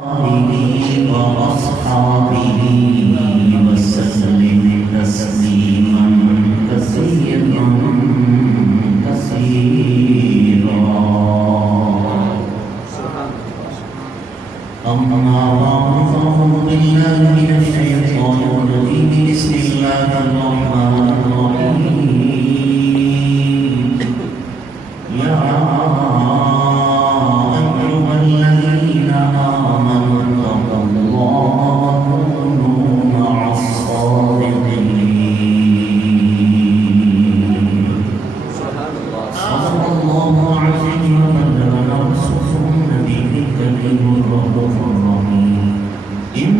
آله وأصحابه وسلم تسليما كثيرا كثيرا. أما بعد فأعوذ بالله من الشيطان الرجيم. بسم الله الرحمن الرحيم. يا أيها الذين آمنوا اتقوا الله وكونوا مع الصادقين. صدق الله العظيم وبلغنا رسوله النبي الكريم الرؤوف الرحيم. إن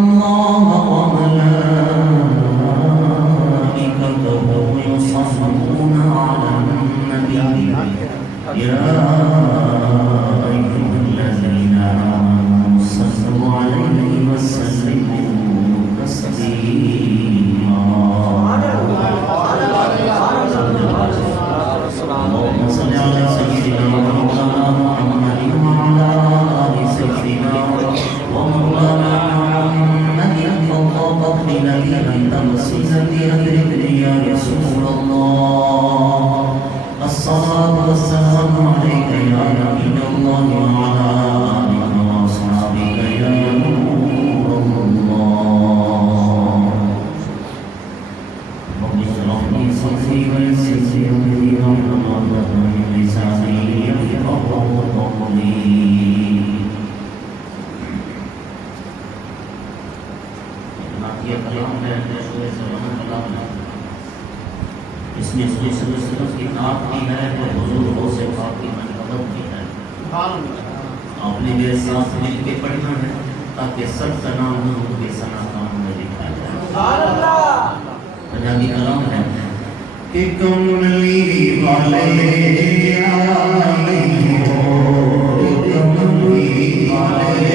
الله وملائكته يصلون على النبي يا أيها الذين آمنوا صلوا عليه وسلموا تسليما. اللهم صل على سيدنا ومولانا محمد وعلى آل سيدنا ومولانا محمد فوق بنبينا تمسيسا بأمرك يا رسول الله. الصلاة والسلام عليك يا نبي الله وعلى آلك وأصحابك يا نور الله. رب اشرح لي صدري ويسر لي أمري واحلل عقدة من لساني يفقهوا قولي. یہ کلام ہے رسول زمان کلام ہے. اس میں سلسلہ کی نعت کی ہے تو حضور غوث پاک کی منقبت کی ہے. آپ نے میرے ساتھ مل کے پڑھنا ہے تاکہ سب کا نام حضور کے ثنا کام میں لکھا جائے. پنجابی کلام ہے کہ کملی والے آئے ہو، کملی والے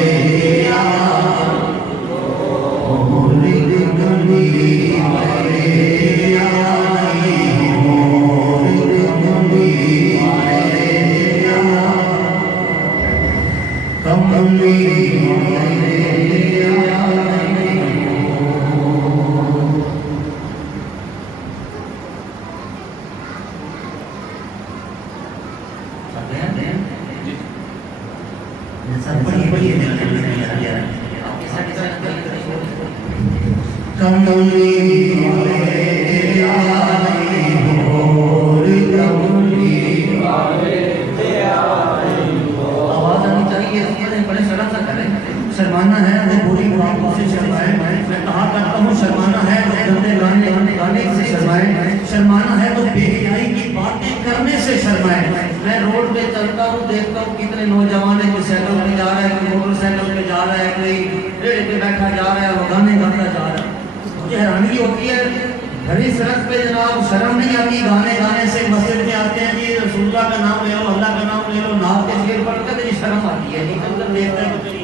شرمانا ہے وہ بری باتوں سے شرمائے. میں کہا کرتا ہوں شرمانا ہے تو گندے گانے سے شرمائے، شرمانا ہے تو بے حیائی کی باتیں کرنے سے شرمائے. میں روڈ پہ چلتا ہوں دیکھتا ہوں کتنے نوجوان ہیں، کوئی سائیکل پہ جا رہا ہے، کوئی موٹر سائیکل پہ جا رہا ہے، کوئی ریڑھ پہ بیٹھا جا رہا ہے، وہ گانے گاتا جا رہا ہے. مجھے حیرانی ہوتی ہے بھری سڑک پہ جناب شرم نہیں آتی. گانے گانے سے مسجد میں آتے ہیں جی رسول اللہ کا نام لے لو، اللہ کا نام لے لو، نعت کے شعر پڑھ کر یہ شرم آتی ہے. نکل کر دیکھتا ہے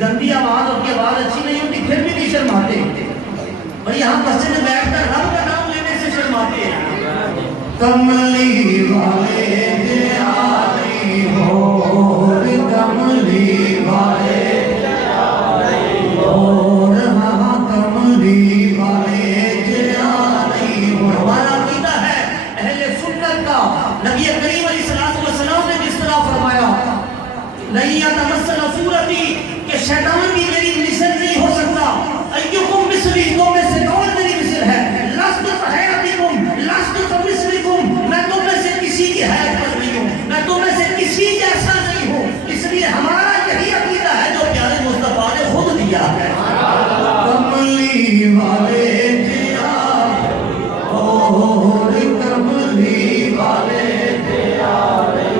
گندی آواز اور کی آواز اچھی نہیں ہوتی پھر بھی نہیں شرماتے. اور یہاں مسجد میں بیٹھ کر رب کا نام لینے سے شرماتے ہیں. کملی والے آئی ہو، کملی والے آئی ہو، ہاں کملی والے آئی ہو. ہمارا عقیدہ ہے اہل سنت کا. نبی کریم علیہ السلام نے جس طرح فرمایا نہیں یتمثل صورتی کہ شیطان بھی میری مثل نہیں ہو سکتا. ایکم مثلی، تو میں سے کون میری مثل ہے؟ لست کحیاتکم لست کمثلکم، میں تم میں سے کسی کی حیات پر نہیں ہوں، میں تم میں سے کسی جیسا نہیں ہوں. اس لیے ہمارا یہی عقیدہ ہے جو پیارے مصطفیٰ نے خود دیا ہے. کملی والے دیا اور کملی والے دیا.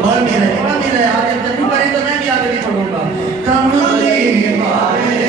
بڑھ نہیں رہے آگے جب بھی پڑھیں تو میں بھی آگے بھی پڑھوں گا. کملی والے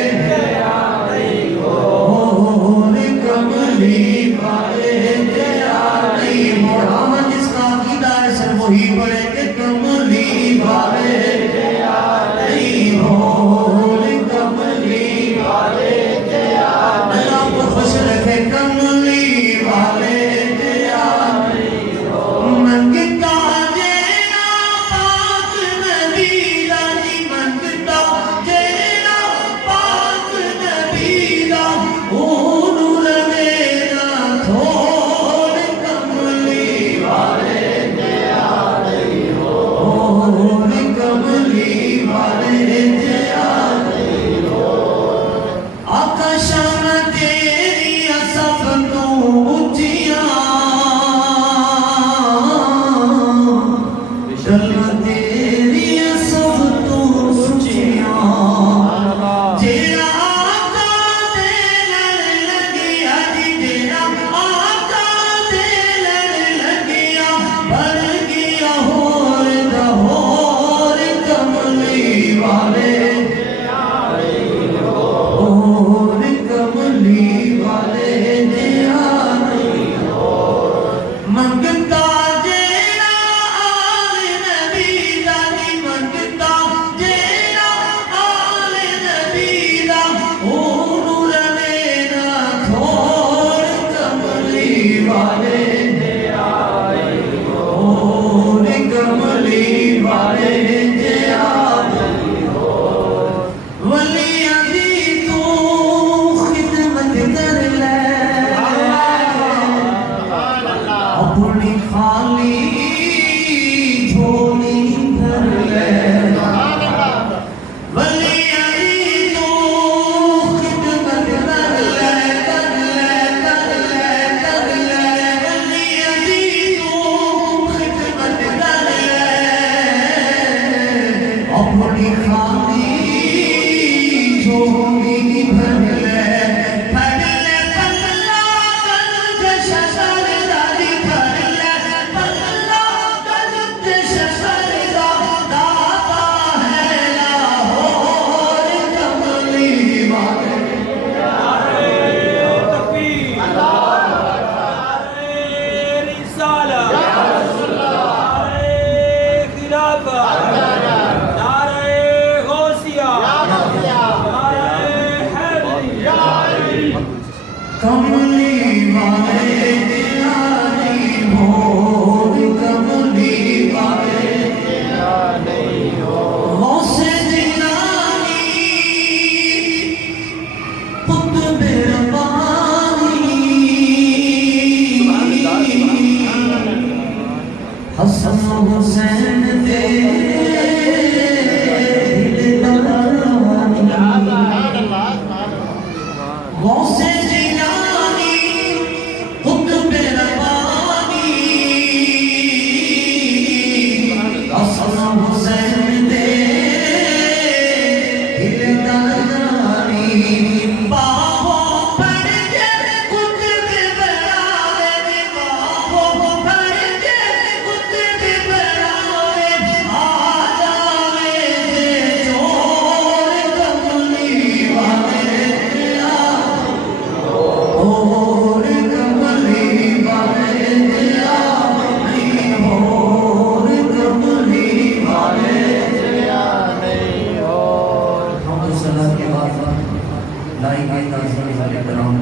لائی گئی تعظیم والے کرام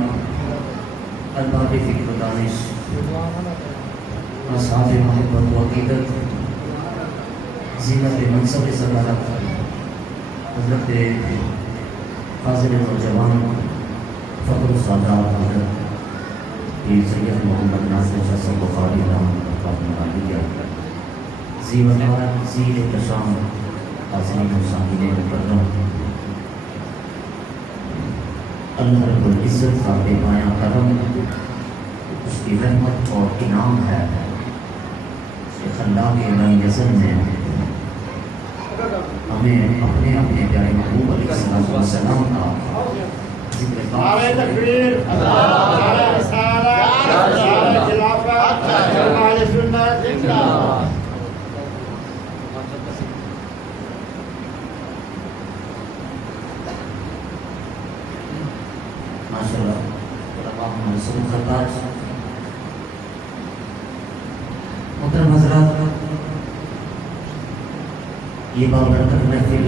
الباب فکر و دانش اصحاب محبت و عقیدت زینت منصب صدارت حضرت فاضل نوجوان فخر السادات حضرت پیر سید محمد ناصر شاہ صاحب بخاری رحمۃ اللہ علیہ زیور زیر احتشام حاضرین و سامعین مکرم، اللہ رب العزت کا بے پایہ کرم، اس کی رحمت اور انعام ہے کہ خلاق رنگ ازل نے ہمیں اپنے اپنے پیارے محبوب علیہ الصلوۃ والسلام کا ذکر نعرہ تکبیر، نعرہ رسالت، نعرہ خلافت، اہل سنت زندہ باد۔ ماشاءاللہ تمام منصور خطاج محترم حضرات، یہ بابرکت محفل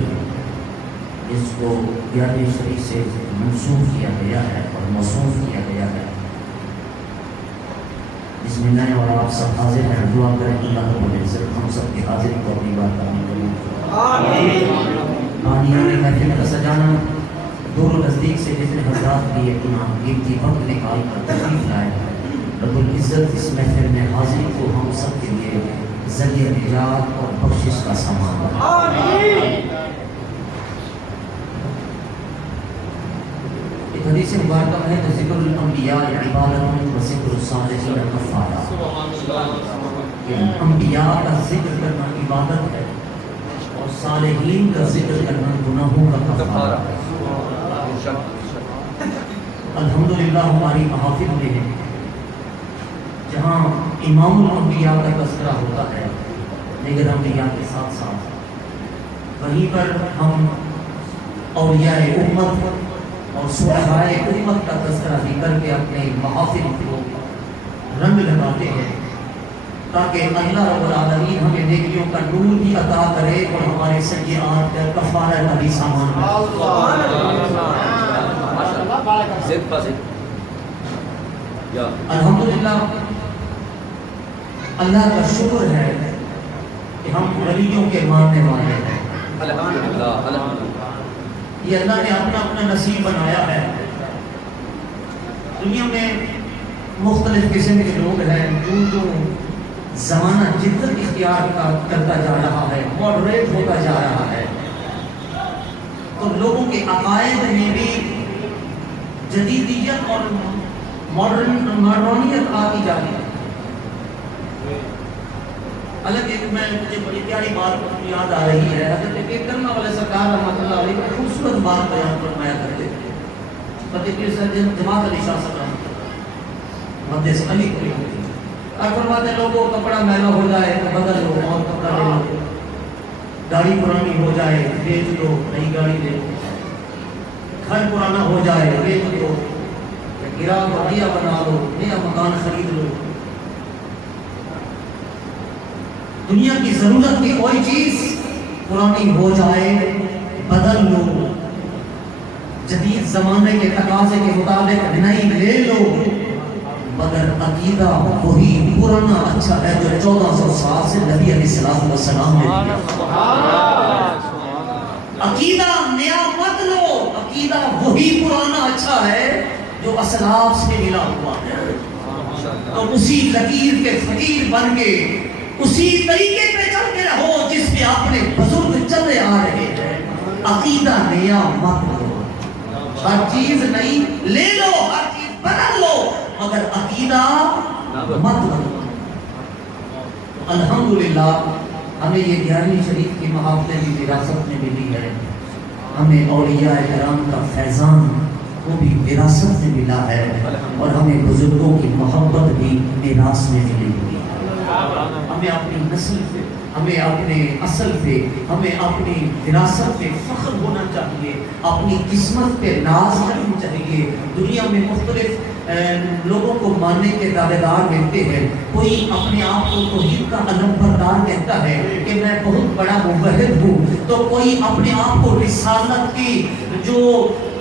جس کو 11ویں شریف سے منسوخ کیا گیا ہے اور موصوف کیا گیا ہے، جس میں میں اور آپ سب حاضر ہیں، دعا کریں اللہ رب العزت ہم سب کی حاضری کو اپنی بات کرنے آمین۔ محفل کا سجانا دور و نزدیک سے جتنے حضرات بھی اپنا قیمتی وقت نکال کر تشریف لائے، رب العزت اس محفل میں حاضری کو ہم سب کے لیے ذریعہ نجات اور بخشش کا سامان بنائے۔ ایک حدیث مبارکہ ہے کہ ذکر الانبیاء عبادت و ذکر الصالحین کفارہ، کہ انبیاء کا ذکر کرنا عبادت ہے اور صالحین کا ذکر کرنا گناہوں کا کفارہ ہے۔ الحمدللہ ہماری محافل میں ہے جہاں امام الانبیاء کا تذکرہ ہوتا ہے، لیکن انبیاء کے ساتھ ساتھ وہیں پر ہم اولیاء امت اور صلحاء امت کا تذکرہ بھی کر کے اپنے محافل کو رنگ لگاتے ہیں، تاکہ اللہ رب العالمین ہمیں نیکیوں کا نور بھی عطا کرے اور ہمارے سیئات کا کفارہ کا بھی سامان الحمدللہ۔ اللہ کا شکر ہے کہ ہم ولیوں کے ماننے والے ہیں، الحمدللہ۔ یہ اللہ نے اپنا اپنا نصیب بنایا ہے۔ دنیا میں مختلف قسم کے لوگ ہیں، جو زمانہ جدت اختیار کرتا جا رہا ہے، ماڈریٹ ہوتا جا رہا ہے، تو لوگوں کے عقائد میں بھی جدیدیت اور ماڈرنیت آتی جا رہی ہے۔ الگ ایک مجھے بڑی پیاری بات یاد آ رہی ہے، حضرت پیر کرما والے سرکار رحمۃ اللہ علیہ نے خوبصورت بات بیان فرمایا کرتے تھے۔ فتح پیر سید جماعت علی شاہ صاحب مدرس علی کو اور فرماتے لوگوں کپڑا میلا ہو جائے تو بدل لو اور کپڑا لے لو، گاڑی پرانی ہو جائے بیچ دو نئی گاڑی لے لو، گھر پرانا ہو جائے بیچ دو، گرا کو نیا بنا لو، نیا مکان خرید لو۔ دنیا کی ضرورت کی کوئی چیز پرانی ہو جائے بدل لو، جدید زمانے کے تقاضے کے مطابق نئی لے لو، مگر عقیدہ وہی پرانا اچھا ہے جو 1400 سال سے نبی علیہ السلام نے دیا۔ عقیدہ نیا مت لو، عقیدہ وہی پرانا اچھا ہے جو اسلاف سے ملا ہوا ہے، تو اسی لکیر کے فقیر بن کے اسی طریقے پہ چلتے رہو جس پہ اپنے بزرگ چلے آ رہے ہیں۔ عقیدہ نیا مت لو، ہر چیز نئی لے لو، ہر چیز بدل لو، مگر عقیدہ مت بدلو۔ الحمدللہ ہمیں یہ 11ویں شریف کی محافلیں بھی وراثت میں ملی ہے، ہمیں اولیاء کرام کا فیضان وہ بھی وراثت میں ملا ہے، اور ہمیں بزرگوں کی محبت بھی میراث میں ملی ہوئی ہے۔ ہمیں اپنی نسل پہ، ہمیں اپنے اصل پہ، ہمیں اپنی وراثت پہ فخر ہونا چاہیے، اپنی قسمت پہ ناز کرنی چاہیے۔ دنیا میں مختلف لوگوں کو ماننے کے دعوے دار ملتے ہیں، کوئی اپنے آپ کو توحید کا علم بردار کہتا ہے کہ میں بہت بڑا موحد ہوں، تو کوئی اپنے آپ کو رسالت کی جو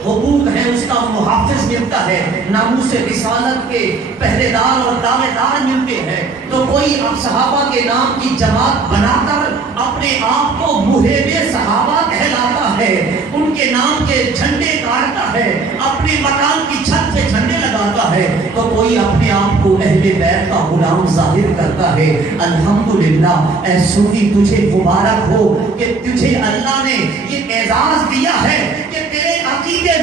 حقوق ہیں اس کا محافظ ملتا ہے، ناموس رسالت کے پہرے دار اور دعوے دار ملتے ہیں، تو کوئی صحابہ کے نام کی جماعت بنا کر اپنے آپ کو محب صحابہ کہلاتا ہے، ان کے نام کے جھنڈے گاڑتا ہے، اپنے مکان کی چھت پہ جھنڈے لگاتا ہے، تو کوئی اپنے آپ کو اہل بیت کا غلام ظاہر کرتا ہے۔ الحمدللہ اے سنی تجھے مبارک ہو کہ تجھے اللہ نے یہ اعزاز دیا ہے کہ تیرے عقیدے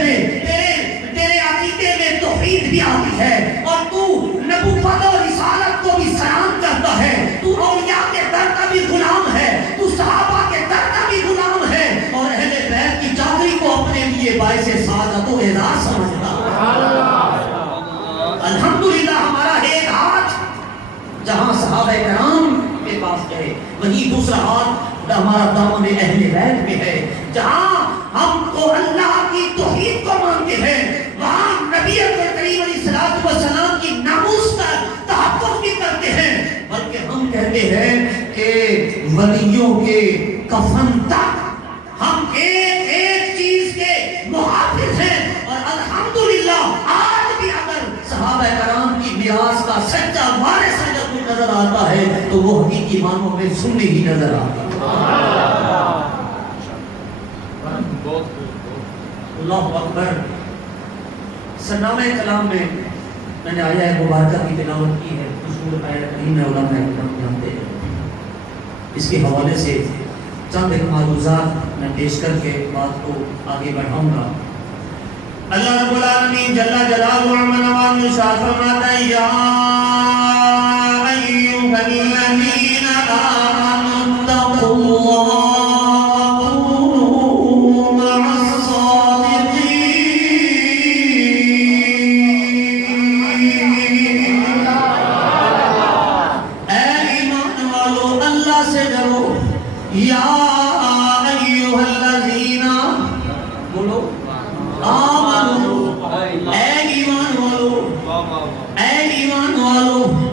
میں توحید بھی آتی ہے، اور تو نبوت اور رسالت کو بھی سلام کرتا ہے، تو اولیاء کے در کا بھی غلام ہے، تو صحابہ کے در کا بھی غلام ہے، اور اہل بیت کی چادری کو اپنے لیے باعث سعادت و اعزاز سمجھتا ہے۔ الحمدللہ ہمارا ایک ہاتھ جہاں صحابہ کرام کے پاس ہے، وہیں دوسرا ہاتھ ہمارا دامن اہل بیت میں ہے، جہاں ہم کو اللہ کی توحید کو مانتے ہیں، وہاں نبی کریم علیہ الصلوۃ والسلام کی ناموس کا تحفظ بھی کرتے ہیں، بلکہ ہم کہتے ہیں کہ ولیوں کے کفن تک ہم ایک ایک چیز کے محافظ ہیں، اور الحمدللہ آج بھی اگر صحابہ کرام کی میراث کا سچا وارث اگر کوئی نظر آتا ہے تو وہ حقیقی معنوں میں سنی ہی نظر آتا ہے۔ اللہ اکبر۔ سرنامہ کلام میں نے آیہ مبارکہ کی تلاوت کی ہے، مشہور آیہ کریم علماء کرام جانتے ہیں، اس کے حوالے سے چند ایک معروضات میں پیش کر کے بات کو آگے بڑھاؤں گا۔ اللہ رب العالمین جل جلالہ عنوان ارشاد فرماتا ہے، یا ایھا الذین آمنوا اتقوا اللہ وکونوا مع الصادقین۔ اے ایمان والو اللہ سے ڈرو، یا ایھا الذین بولو آمنو، اے ایمان والو،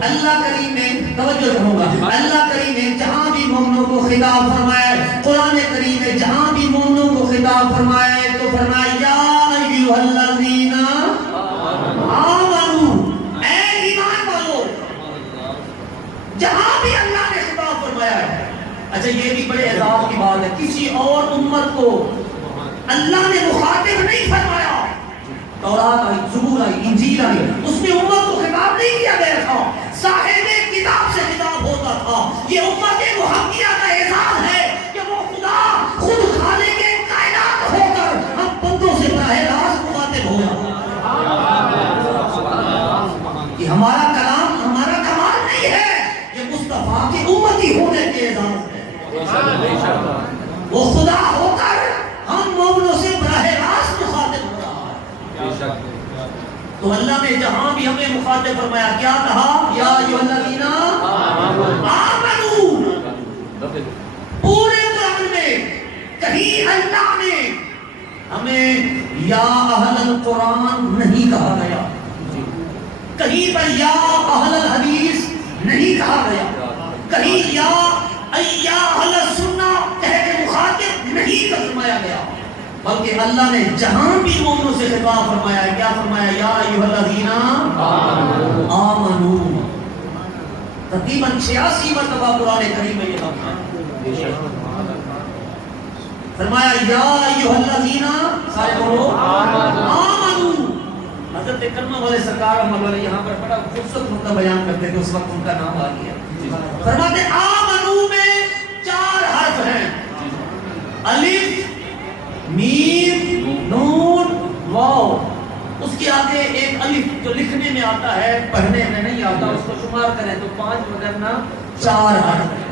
اللہ کریم نے توجہ رہوں گا، اللہ کریم نے جہاں بھی مومنوں کو خطاب فرمایا، قرآن کریم نے جہاں بھی مومنوں کو خطاب فرمایا تو فرمایا یا ایھا الذین آمنو، اے ایمان والو، جہاں بھی اللہ نے خطاب فرمایا ہے۔ اچھا یہ بھی بڑے اعزاز کی بات ہے، کسی اور امت کو اللہ نے مخاطب نہیں فرمایا، تورات آئی، زبور آئی، انجیل آئی، اس میں امت کو خطاب نہیں کیا گیا تھا، صاحب کتاب سے خطاب ہوتا تھا۔ یہ امت محمدیہ کا اعزاز ہے کہ وہ خدا خود خالق کائنات ہو کر ہم بندوں سے براہ راست مخاطب ہو جاتا۔ یہ ہمارا کلام ہمارا کمال نہیں ہے، یہ مصطفیٰ کی امتی ہونے کے اعزاز ہے۔ وہ خدا ہو کر ہم مومنوں سے براہ راست مخاطب ہو رہا ہے۔ تو اللہ نے جہاں بھی ہمیں مخاطب فرمایا کیا کہا؟ یا ایھا الذین آمنو۔ پورے قرآن میں کہیں اللہ نے ہمیں یا اہل القرآن نہیں کہا گیا، کہیں پر یا اہل الحدیث نہیں کہا گیا، کہیں یا اہل السنہ کہہ کے مخاطب نہیں فرمایا گیا، بلکہ اللہ نے جہاں بھی مومنوں سے خطاب فرمایا ہے کیا فرمایا؟ یا ایھا الذین آمنو۔ تقریباً 86 مرتبہ قرآن کریم میں یہ لفظ ہے، فرمایا یا ایھا الذین، سارے بولو آمنو۔ حضرت کلمہ والے سرکار احمد والے یہاں پر بڑا خوبصورت نقطہ بیان کرتے تھے، اس وقت ان کا نام آ گیا، فرماتے آمنو میں 4 حرف ہیں، الف، میم، نون، واو۔ اس کے آگے ایک الف جو لکھنے میں آتا ہے پڑھنے میں نہیں آتا، اس کو شمار کریں تو 5 وغیرہ 4 حرف ہیں،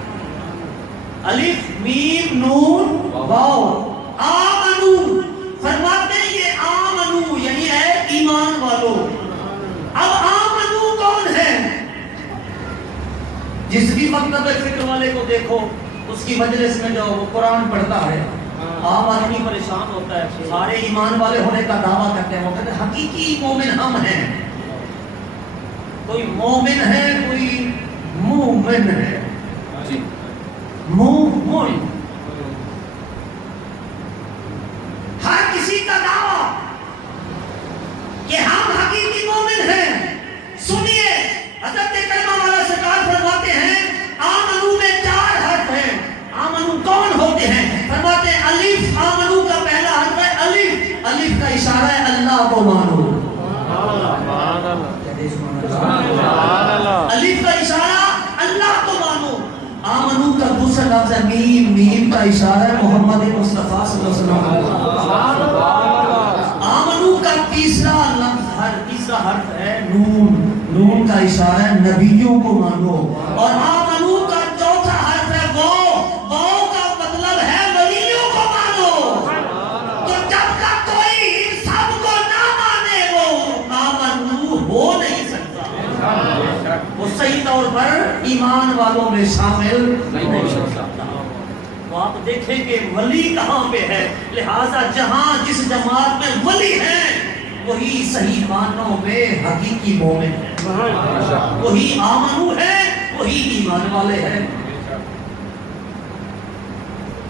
الف، میم، نون، واو۔ آمنو فرماتے ہیں یہ آمنو یعنی ہے ایمان والو۔ اب آمنو کون ہے؟ جس بھی مکتب فکر والے کو دیکھو، اس کی مجلس میں جو وہ قرآن پڑھتا ہے، عام آدمی پریشان ہوتا ہے، سارے ایمان والے ہونے کا دعویٰ کرتے ہیں، وہ کہتے ہیں حقیقی مومن ہم ہیں، کوئی مومن ہے کوئی مومن ہے، مومن ہر کسی کا دعویٰ کہ ہم حقیقی مومن ہیں. سنیے حضرت کلمہ والا سرکار فرماتے ہیں آمنو میں 4 حرف ہیں. آمنو کون ہوتے ہیں؟ فرماتے ہیں الف. آمنو کا پہلا حرف ہے الف. الف کا اشارہ ہے اللہ کو مانو. الف کا اشارہ اللہ کو مانو. آمنو کا دوسرا لفظ ہے میم. میم کا اشارہ ہے محمد مصطفیٰ صلی اللہ علیہ وسلم. آمنو کا تیسرا حرف ہے نون. نون کا اشارہ ہے نبیوں کو مانو. اور آمنو کا چوتھا حرف ہے واو کا مطلب ہے ولیوں کو مانو. تو جب تک کوئی ان سب کو نہ مانے وہ آمنو ہو نہیں سکتا. وہ صحیح طور پر ایمان والوں میں شامل نہیں ہو سکتا. تو آپ دیکھیں کہ ولی کہاں پہ ہے. لہذا جہاں جس جماعت میں ولی ہیں وہی صحیح معنوں میں حقیقی مومن ہے. وہی آمنو ہے, وہی ایمان والے ہیں.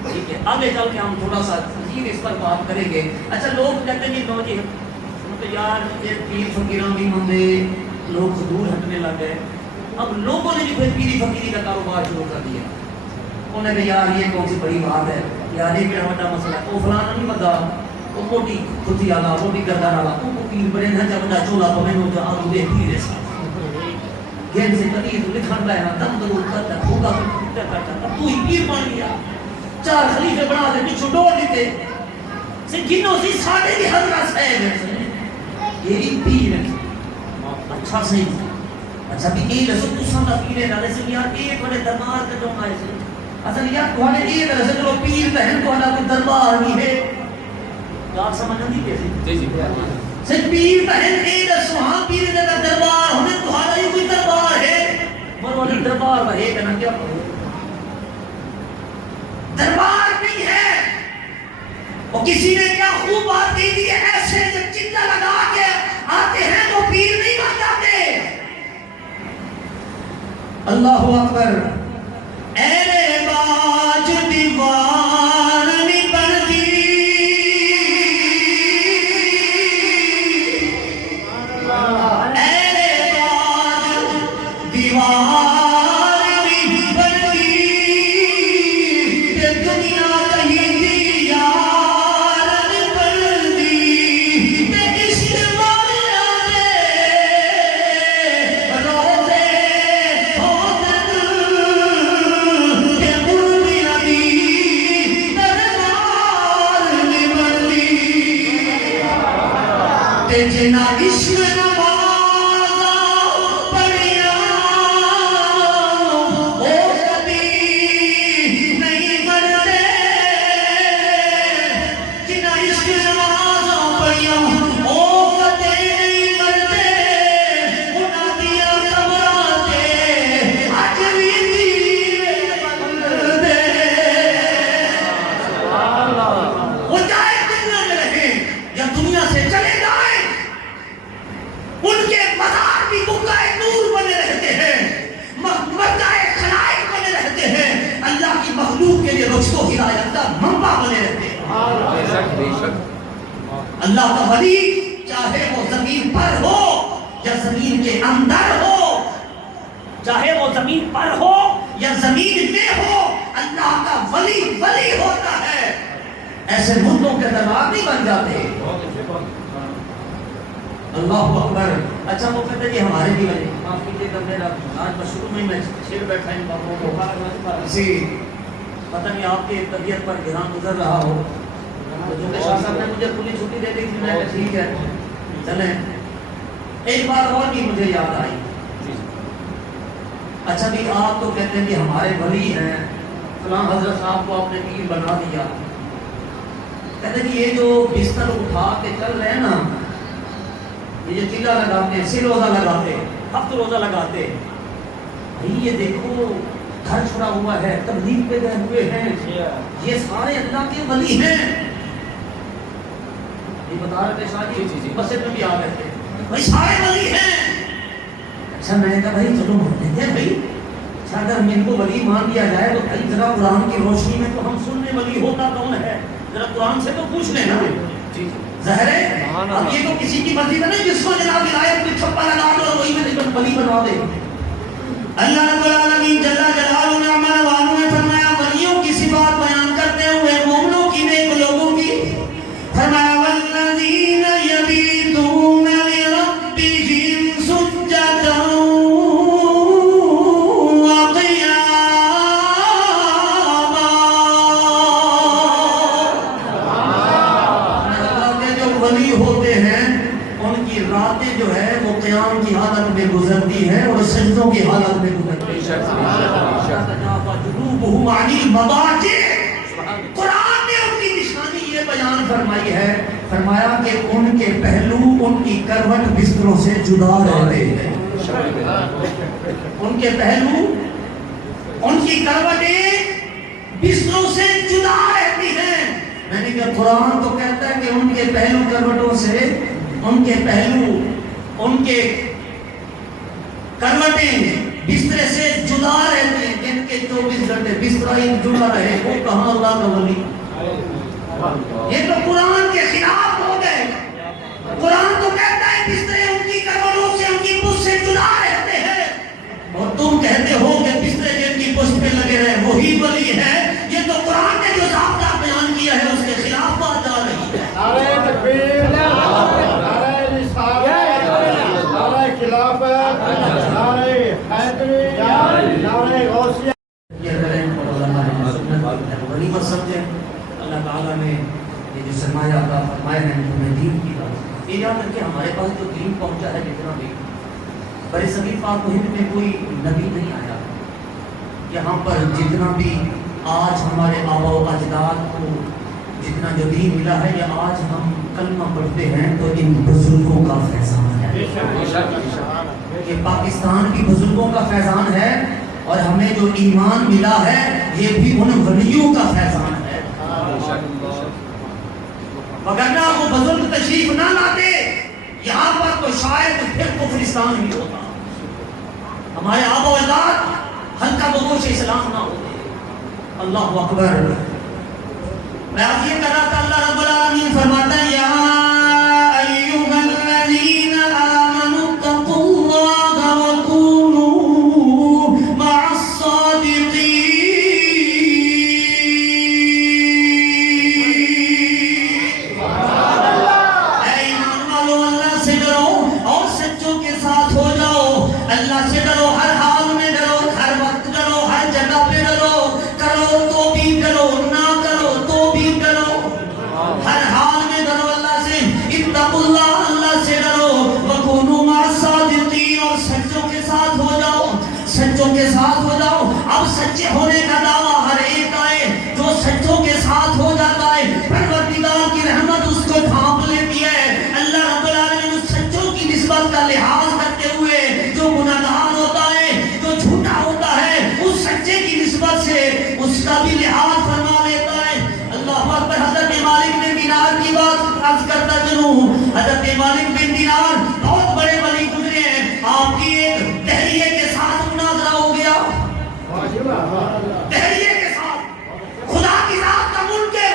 ٹھیک ہے, آگے چل کے ہم تھوڑا سا مزید اس پر بات کریں گے. اچھا لوگ کہتے ہیں کہ جی تو یار یہ پیر فقیراں بھی مانے, لوگ دور ہٹنے لگ گئے. اب لوگوں نے بھی پھر پیری فقیری کا کاروبار شروع کر دیا. انہوں نے کہا یار یہ کون سی بڑی بات ہے, یار یہ بڑا بڑا مسئلہ ہے. وہ فلانا نہیں بتا, وہ موٹی کھتی والا, موٹی گردان والا, وہ پیر بڑے نہ جب بڑا چولا پوے نو جو آلو دے پیر ایسا گین سے کبھی تو لکھن رہا ہے دم ضرور کرتا ہوگا کرتا. تو ہی پیر بن گیا. 4 خلیفے بنا دے پیچھے ڈور دیتے سے جنوں سے ساڑھے بھی حضرت صاحب ہے یہ بھی پیر ہے. اچھا صحیح. اچھا بھی یہ لسو تساں دا پیرے نالے سے یار ایک بڑے دربار کا جو آئے سے اصل یار تھوڑے ایک طرح سے چلو پیر بہن کو ہلا کوئی دربار نہیں ہے. تو آپ سمجھنا نہیں کیسے جی جی سے پیر بہن ایک سوہاں پیر کا دربار ہونے تمہارا ہی کوئی دربار ہے. مروانے دربار ہے کہنا کیا دربار نہیں ہے. اور کسی نے کیا خوب بات دی دی ایسے جب چندہ لگا کے آتے ہیں تو پیر نہیں بن جاتے. اللہ اکبر. اے باج دیوار نہیں بنتی, اے باج دیوار نہیں بنتی, دنیا کہیں دی یار نہیں بنتی. اس والے روزے جنا عشق نوازا پڑیا وہ کبھی نہیں مرتے. جنا عشق نوازا پڑیا وہ کبھی نہیں مرتے. انہاں دیا خبراتے اج بھی بندے وہ چاہے دنیا میں رہے یا دنیا سے چلے جائیں ان کے مزار بھی بقائے نور بنے رہتے ہیں, مقدائے خلائق بنے رہتے ہیں. اللہ کی مخلوق کے لیے رشد و ہدایت کا منبع بنے رہتے ہیں. اللہ کا ولی چاہے وہ زمین پر ہو یا زمین کے اندر ہو, چاہے وہ زمین پر ہو یا زمین میں ہو, اللہ کا ولی ولی ہوتا ہے. ایسے مردوں کے دربار نہیں بن جاتے. اللہ اکبر. اچھا وہ کہتے ہیں کہ ہمارے بھی ولی معاف کیجیے گا میرا آج بس شروع میں میں شیر بیٹھا ان بابوں کو اسی پتہ نہیں آپ کی طبیعت پر گران گزر رہا ہو. تو جو کہ شاہ صاحب نے مجھے پوری چھٹی دے دی تھی, میں کہا ٹھیک ہے چلیں. ایک بات اور بھی مجھے یاد آئی. اچھا بھی آپ تو کہتے ہیں کہ ہمارے ولی ہیں, فلاں حضرت صاحب کو آپ نے پیر بنا دیا. کہتے ہیں کہ یہ جو بستر اٹھا کے چل رہے ہیں نا, یہ جو چیلا لگاتے ہیں, 6 روزہ لگاتے ہیں, 7 روزہ لگاتے ہیں, بھائی یہ دیکھو گھر چھوڑا ہوا ہے, تبلیغ پہ گئے ہوئے ہیں, یہ سارے اللہ کے ولی ہیں. یہ بتا رہے تھے شاہ جی مسجد میں بھی آ گئے تھے, بھائی سارے ولی ہیں. اچھا میں نے کہا بھائی چلو مانتے ہیں بھائی. اچھا اگر ہم ان کو ولی مان لیا جائے تو بھائی ذرا قرآن کی روشنی میں تو ہم سننے ولی ہوتا کون ہے. ذرا قرآن سے تو پوچھ لیں نا. ظاہر ہے اب یہ تو کسی کی مرضی کا نہیں جس کو جناب ولایت میں چھپا لگا دو اور وہی میں بلی بنوا دے. اللہ رب العالمین جل جلالہ نے عمل والوں نے فرمایا ولیوں کی صفات بیان کرتے ہوئے مومنوں کی نیک لوگوں کی فرمایا والذین یبیتون لربہم سجدا ولی ہوتے ہیں ان کی راتیں جو ہے وہ قیام کی حالت میں گزرتی ہے اور سجدوں کی حالت میں گزرتی ہے. قرآن نے ان کی نشانی یہ بیان فرمائی ہے فرمایا کہ ان کے پہلو ان کی کروٹ بستروں سے جدا رہتے ہیں. ان کے پہلو ان کی کروٹیں بستروں سے جدا رہتی ہیں. میں نے کہا قرآن تو کہتا ہے کہ ان کے پہلو کروٹوں سے ان کے پہلو ان کے کروٹیں بسترے سے جدا رہتے ہیں. جن کے 24 گھنٹے بستر ہی جڑا رہے وہ کہاں اللہ کا ولی. یہ تو قرآن کے خلاف ہو گئے. قرآن تو کہتا ہے بسترے ان کی کروٹوں سے ان کی پشت سے جدا رہتے ہیں اور تم کہتے ہو کہ بسترے جن کی پشت پہ لگے رہے وہی ولی ہے. یہ تو قرآن نے جو ضابطہ بیان کیا ہے اس کے خلاف بات جا رہی ہے. نعرہ تکبیر، نعرہ رسالت، نعرہ خلافت، نعرہ حیدری، نعرہ غوثیہ. یہ کریں اور اللہ سنت غنیمت سمجھیں. اللہ تعالیٰ نے یہ جو سرمایہ عطا فرمائے ہیں تمہیں دین کی بات یہ یاد رکھیں ہمارے پاس جو دین پہنچا ہے جتنا بھی برے صغیر پاک و ہند میں کوئی نبی نہیں آیا. یہاں پر جتنا بھی آج ہمارے آبا و اجداد کو جتنا جو دین ملا ہے یا آج ہم کلمہ پڑھتے ہیں تو ان بزرگوں کا فیضان ہے. یہ پاکستان کی بزرگوں کا فیضان ہے اور ہمیں جو ایمان ملا ہے یہ بھی ان ولیوں کا فیضان ہے. وگرنہ وہ بزرگ تشریف نہ لاتے یہاں پر تو شاید پھر کفرستان ہی ہوتا. ہمارے آبا و اجداد ہلکا بگوش اسلام نہ ہوتے. اللہ اکبر. میں آپ یہ کہہ رہا تھا اللہ رب العالمین فرماتا ہے یا ایھا الذین آمنوا اتقوا اللہ وکونوا مع الصادقین. اے ایمان والو اللہ سے ڈرو اور سچوں کے ساتھ ہو جاؤ. اللہ سے ڈرو ہر حال میں ڈرو ہر وقت ڈرو ہر جگہ پہ ڈرو. کرو تو بھی ڈرو نہ کرو تو بھی ڈرو. ہر حال میں ڈرو اللہ سے. اتقوا اللہ اللہ سے ڈرو. وکونوا مع الصادقین اور سچوں کے ساتھ ہو جاؤ. سچوں کے ساتھ ہو جاؤ. اب سچے ہونے کا دعویٰ ہر ایک آئے جو سچوں کے ساتھ ہو جاتا ہے پروردگار کی رحمت اس کو ڈھانپ لیتی ہے. اللہ رب العالمین اس سچوں کی نسبت کا لحاظ کرتے ہوئے جو گناہگار ہوتا ہے جو جھوٹا ہوتا ہے اس سچے کی نسبت سے اس کا بھی لحاظ فرما لیتا ہے. اللہ اکبر. حضرت مالک بن دینار کی بات عرض کرتا چلوں. حضرت مالک بن دینار بہت بڑے ولی گزرے ہیں. آپ کی ایک دہریے کے ساتھ مناظرہ ہو گیا. دہریے کے ساتھ خدا کی ذات کا منکر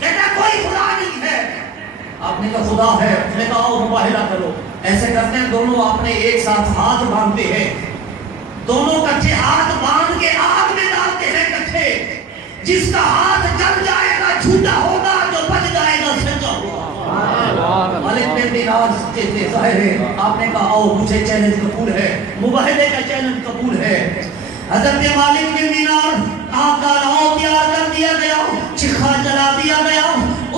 کہتا کوئی خدا نہیں ہے. آپ نے کہا خدا ہے. اس نے کہا آؤ مباہلہ کرو. ایسے کرتے ہیں دونوں اپنے ایک ساتھ ہاتھ باندھتے ہیں. دونوں کٹھے ہاتھ باندھ کے آگ میں ڈالتے ہیں کٹھے. جس کا ہاتھ جل جائے گا جھوٹا ہوگا جو بچ جائے گا سچا ہوگا. مالک بن دینار سچے تھے ظاہر ہے. آپ نے کہا آؤ مجھے چیلنج قبول ہے. مباہلے کا چیلنج قبول ہے. حضرت مالک بن دینار آگ کا لاؤ تیار کر دیا گیا. چکھا جلا دیا گیا.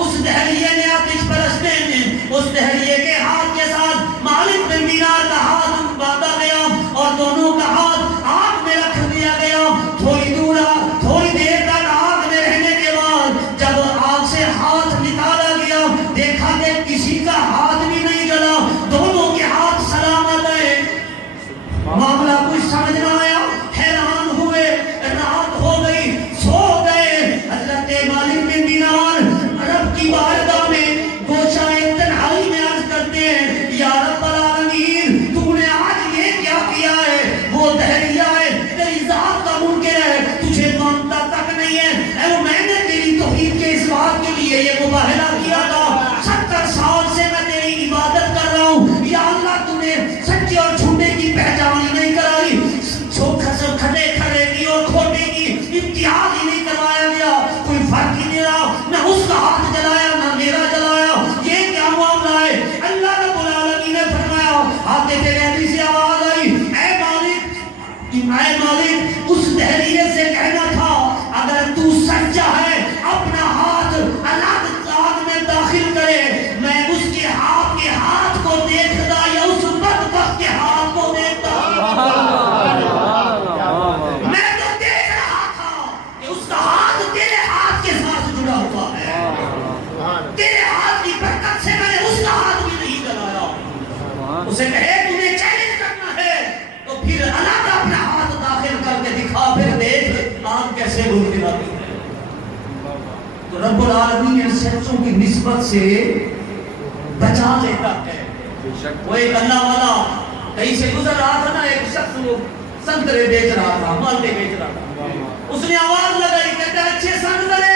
اس دہریے نے آتش پرستے نے اس دہریے کے ہاتھ کے ساتھ مالک بن دینار کا ہاتھ باندھا گیا اور دونوں کا ہاتھ آگ میں رکھ دیا گیا. تھوڑی دور تھوڑی دیر تک آگ میں رہنے کے بعد جب آگ سے ہاتھ نکالا گیا دیکھا کہ کسی کا ہاتھ بھی نہیں جلا. دونوں کے ہاتھ سلامت ہے. معاملہ کچھ سمجھ نہ آیا. حیران ہوئے. رات ہو گئی سو گئے. حضرت مالک بن دینار لیے یہ مباہلہ کیا تھا 70 سال سے میں تیری عبادت کر رہا ہوں یا اللہ تو نے سچے اور جھوٹے کی پہچان ہی نہیں کرائی کھڑے کھڑے کی اور کھوٹے کی امتیاز ہی نہیں کروایا گیا کوئی فرق ہی نہیں رہا نہ اس کا ہاتھ جلایا نہ میرا جلایا یہ کیا معاملہ ہے اللہ رب العالمین نے فرمایا آپ دیکھے رہنی سے آواز آئی اے مالک اس دہلیے سے کہنا تھا اگر تو سچا ہے اپنا ہاتھ الگ آگ میں داخل کرے میں اس کے ہاتھ کو دیکھتا یا اس بدبخت کے ہاتھ کو دیکھتا میں تو دیکھ رہا تھا کہ اس کا ہاتھ تیرے ہاتھ کے ساتھ جڑا ہوا ہے تیرے ہاتھ کی برکت سے میں نے اس کا ہاتھ بھی نہیں جلایا اسے کہے تمہیں چیلنج کرنا ہے تو پھر الگ اپنا ہاتھ داخل کر کے دکھا پھر دیکھ آگ کیسے بھول آتی ہے تو رب العالمین ان سچوں کی نسبت سے بچا لیتا ہے وہ ایک اللہ والا کہیں سے گزر رہا تھا نا ایک شخص وہ سنترے بیچ رہا تھا مالٹے بیچ رہا تھا اس نے آواز لگائی کہتا اچھے سنترے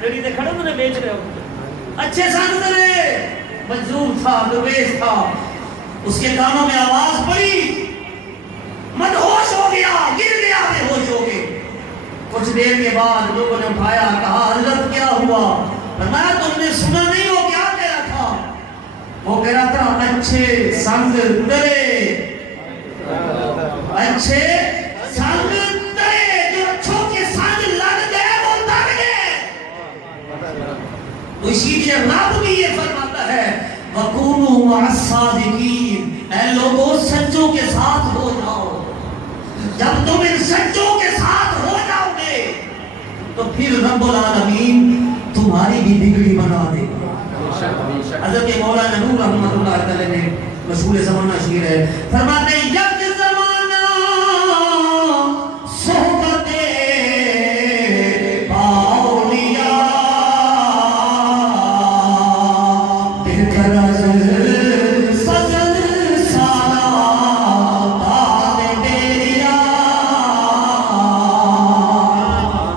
میری دے کھڑے انہیں بیچ رہے ہو اچھے سنترے مجذوب تھا درویش تھا اس کے کانوں میں آواز پڑی مدہوش ہو گیا گر گیا بے ہوش ہو گئے کچھ دیر کے بعد لوگوں نے اٹھایا کہا حضرت کیا ہوا فرمایا تم نے سنا نہیں ہو کیا کہہ رہا تھا وہ کہہ رہا تھا اچھے سنگ ترے اچھے سنگ ترے جو اچھوں کے سنگ لگ گئے وہ تر گئے تو اسی لیے رب بھی یہ فرماتا ہے وَقُونُوا مَعَ الصَّادِقِينَ اے لوگوں سچوں کے ساتھ ہو جاؤ جب تم ان سچوں کے ساتھ ہو جاؤ گے تو پھر رب العالمین تمہاری بھی بگڑی بنا دے گا حضرت مولانا نور رحمۃ اللہ تعالی نے مشہور زمانہ شعر ہے فرماتے ہیں یک زمانہ صحبت باولیا بہتر سجد سالہ باد بیریا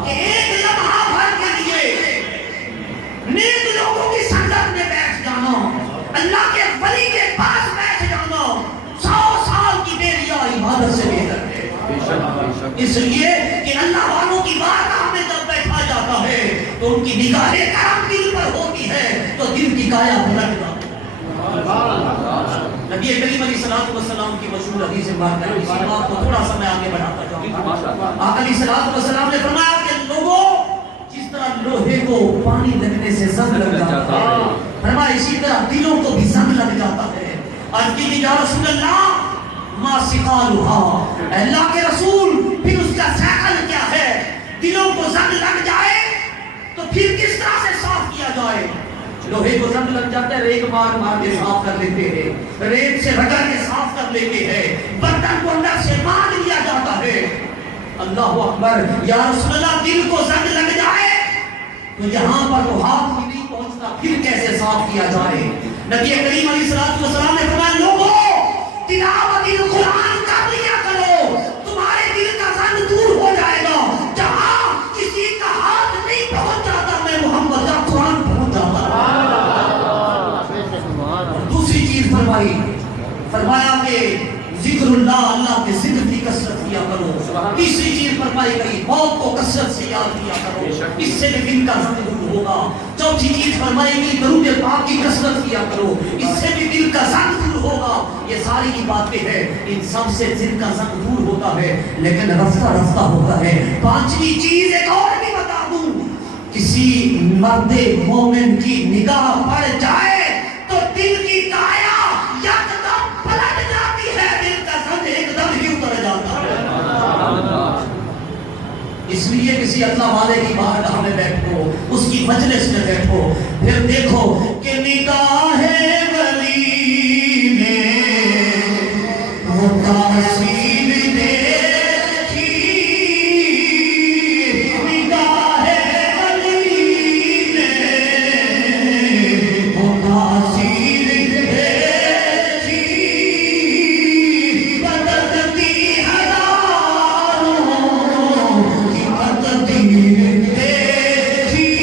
ایک لمحہ بھر کے لیے نیک لوگوں کی سنگت میں بیٹھ جانا اللہ کے ولی کے پاس بیٹھ جانا 100 سال کی بیریا عبادت سے بہتر ہے اس لیے کہ اللہ والوں کی بارگاہ میں جب بیٹھا جاتا ہے تو ان کی نگاہ کرم دل پر ہوتی ہے تو دل کی کایا پلٹ جاتی ہے نبی کریم علیہ السلام کی مشہور حدیث بات ہے اسی بات کو تھوڑا سا میں آگے بڑھاتا جاؤں آقا علیہ السلام نے فرمایا کہ لوگوں جس طرح لوہے کو پانی لگنے سے زنگ لگ جاتا ہے فرمایا اسی طرح دلوں کو بھی زنگ لگ جاتا ہے آج کی یا رسول اللہ ما سقالها اللہ کے رسول پھر اس کا سیکل کیا ہے دلوں کو زنگ لگ جائے تو پھر کس طرح سے صاف کیا جائے لوہے کو زنگ لگ جاتا ہے ریت مار مار کے صاف کر لیتے ہیں ریت سے رگڑ کے صاف کر لیتے ہیں برتن کو اندر سے مار لیا جاتا ہے اللہ اکبر یا رسول اللہ دل کو زنگ لگ جائے تو یہاں پر تو ہاتھ بھی نہیں پہنچتا پھر کیسے صاف کیا جائے نبی کریم علیہ السلام نے فرمایا لوگوں تلاوت قرآن کر لیا کرو تمہارے دل کا زنگ دور ہو جائے گا جہاں کسی کا ہاتھ نہیں پہنچ جاتا میں محمد کا قرآن پہنچ جاتا اور دوسری چیز فرمایا کہ ذکر اللہ کے ذکر کی کثرت کیا کرو تیسری چیز فرمائی گئی موت کو کثرت سے یاد کیا کرو اس سے بھی دل کا زنگ دور ہوگا چوتھی چیز فرمائی گئی درود پاک کی کثرت کیا کرو اس سے بھی دل کا زنگ دور ہوگا یہ ساری کی باتیں ہیں ان سب سے دل کا زنگ دور ہوتا ہے لیکن رفتہ رفتہ ہوتا ہے پانچویں چیز ایک اور بھی بتا دوں کسی مرد مومن کی نگاہ پڑ جائے تو دل کی کایا یکدم پلٹ جاتی ہے دل کا زنگ ایک دم ہی اتر جاتا ہے اس لیے کسی اللہ والے کی بارگاہ میں بیٹھو اس کی مجلس میں بیٹھو پھر دیکھو کہ نگاہ ولی نے وہ تاثیر دیکھی نگاہ ولی نے وہ تاثیر دیکھی بدلتی ہزاروں کی تقدیر دیکھی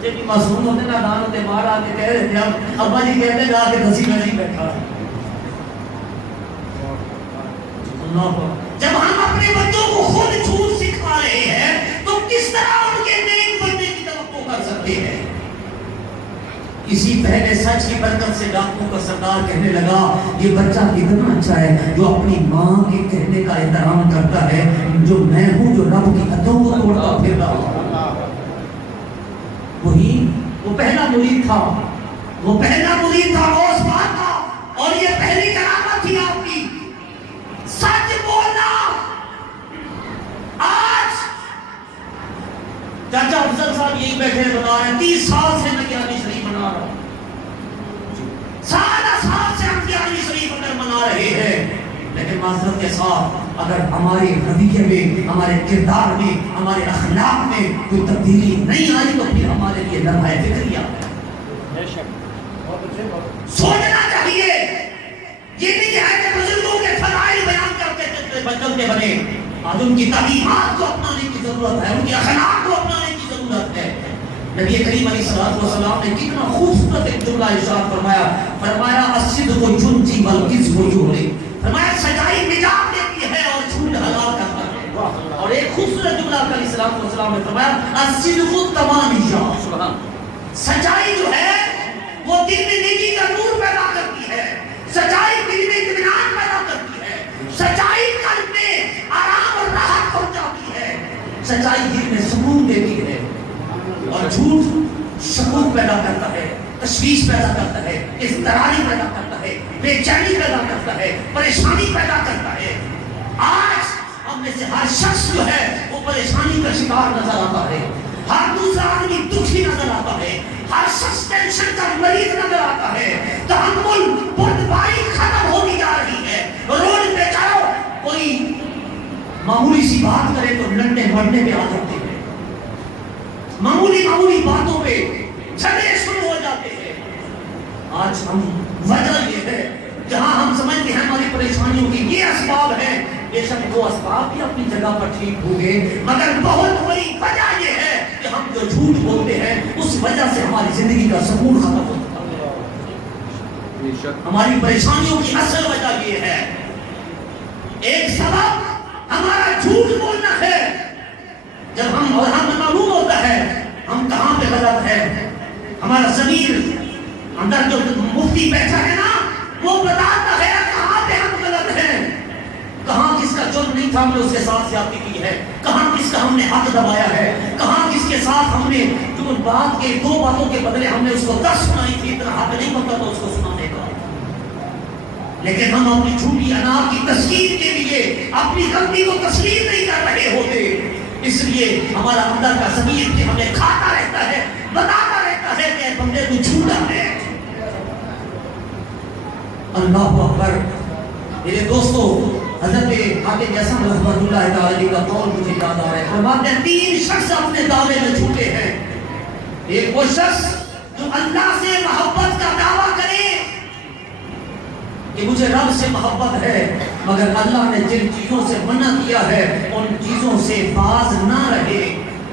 بچے بھی معصوم ہوتے نا، دان ہوتے، باہر آ کے کہہ رہے تھے، اب ابا جی کہتے ہیں آ کے دسی میں نہیں بیٹھا. جب ہم اپنے بچوں کو خود جھوٹ سکھا رہے ہیں تو کس طرح ان کے نیک بننے کی توقع کر سکتے ہیں؟ اسی پہلے سچ کی برکت سے ڈاکو کا سردار کہنے لگا یہ بچہ کتنا اچھا ہے جو اپنی ماں کے کہنے کا احترام کرتا ہے، جو میں ہوں جو رب کی حدوں کو توڑتا پھرتا ہوں. وہی وہ پہلا مرید تھا، وہ پہلا مرید تھا اس بات کا، اور یہ پہلی کرامت تھی آپ کی، سچ بولنا. آج چاچا افضل صاحب یہی بیٹھے بتا رہے ہیں 30 سال سے میں قیامی شریف منا رہا ہوں، سال سے ہم قیامی شریف اگر منا رہے ہیں، لیکن معذرت کے ساتھ اگر ہمارے رویے میں، ہمارے کردار میں، ہمارے اخلاق میں کوئی تبدیلی نہیں آئی تو پھر ہمارے لیے لمحہ فکریہ ہے. سوچنا چاہیے، یہ نہیں ہے کہ بزرگوں کے فضائل بیان کرتے بدلتے بنے. آج ان کی تعلیمات کو اپنانے کی ضرورت ہے، ان کے اخلاق کو اپنانے کی ضرورت ہے. نبی کریم علیہ السلام نے کتنا خوبصورت ایک جملہ ارشاد فرمایا، فرمایا الصدق ينجي والكذب يهلك. فرمایا سچائی نجات دیتی ہے اور جھوٹ ہلاک کرتا ہے. اور ایک خوبصورت جملہ علیہ السلام نے فرمایا الصدق تمامیہ. سچائی جو ہے وہ دل میں نیکی کا نور پیدا کرتی ہے، سچائی دل میں اطمینان پیدا کرتی ہے، سچائی قلب میں آرام اور راحت پہنچاتی ہے، سچائی دل میں سکون دیتی ہے. اور جھوٹ شکوک پیدا کرتا ہے، تشویش پیدا کرتا ہے، اضطراری پیدا کرتا ہے، بے چینی پیدا کرتا ہے، پریشانی پیدا کرتا ہے. آج ہم میں سے ہر شخص جو ہے وہ پریشانی کا شکار نظر آتا ہے، ہر دوسرا آدمی دکھی نظر آتا ہے، ہر شخص ٹینشن کا مریض نظر آتا ہے. تحمل بردباری ختم ہوتی جا رہی ہے. روڈ پہ جاؤ کوئی معمولی سی بات کرے تو لڑنے بڑھنے پہ آ جاتے ہیں، معمولی باتوں پہ جھگڑے شروع ہو جاتے ہیں. آج ہم وجہ یہ ہے جہاں ہم سمجھتے ہیں ہماری پریشانیوں کی یہ اسباب ہیں، بے شک وہ اسباب بھی اپنی جگہ پر ٹھیک ہوں گے، مگر بہت بڑی وجہ یہ ہے کہ ہم جو جھوٹ بولتے ہیں اس وجہ سے ہماری زندگی کا سکون ختم ہوتا ہے. ہماری پریشانیوں کی اصل وجہ یہ ہے، ایک سبب ہمارا جھوٹ بولنا ہے. جب ہمیں معلوم ہوتا ہے ہم کہاں پہ غلط ہے، ہمارا ضمیر اندر جو مفتی بیٹھا ہے نا وہ بتاتا ہے کہاں پہ ہم غلط ہیں، کہاں کس کا جرم نہیں تھا ہم نے اس کے ساتھ زیادتی کی ہے، کہاں کس کا ہم نے حق دبایا ہے، کہاں کس کے ساتھ ہم نے جو بات کے 2 باتوں کے بدلے ہم نے اس کو 10 سنائی تھی، اتنا حق نہیں بنتا تو اس کو سنانے کا. لیکن ہم اپنی جھوٹی انا کی تسکین کے لیے اپنی غلطی کو تسلیم نہیں کر رہے ہوتے، اس لیے ہمارا اندر کا ضمیر کہ ہمیں کھاتا رہتا ہے، بتاتا رہتا ہے کہ بندے تو جھوٹا ہے. اللہ اکبر. میرے دوستو حضرت حاتم حسن رحمۃ اللہ تعالی کا قول مجھے یاد آ رہا ہے. فرماتے ہیں 3 شخص اپنے دعوے میں جھوٹے ہیں. ایک وہ شخص جو اللہ سے محبت کا دعویٰ کرے کہ مجھے رب سے محبت ہے، مگر اللہ نے جن چیزوں سے منع کیا ہے ان چیزوں سے باز نہ رہے،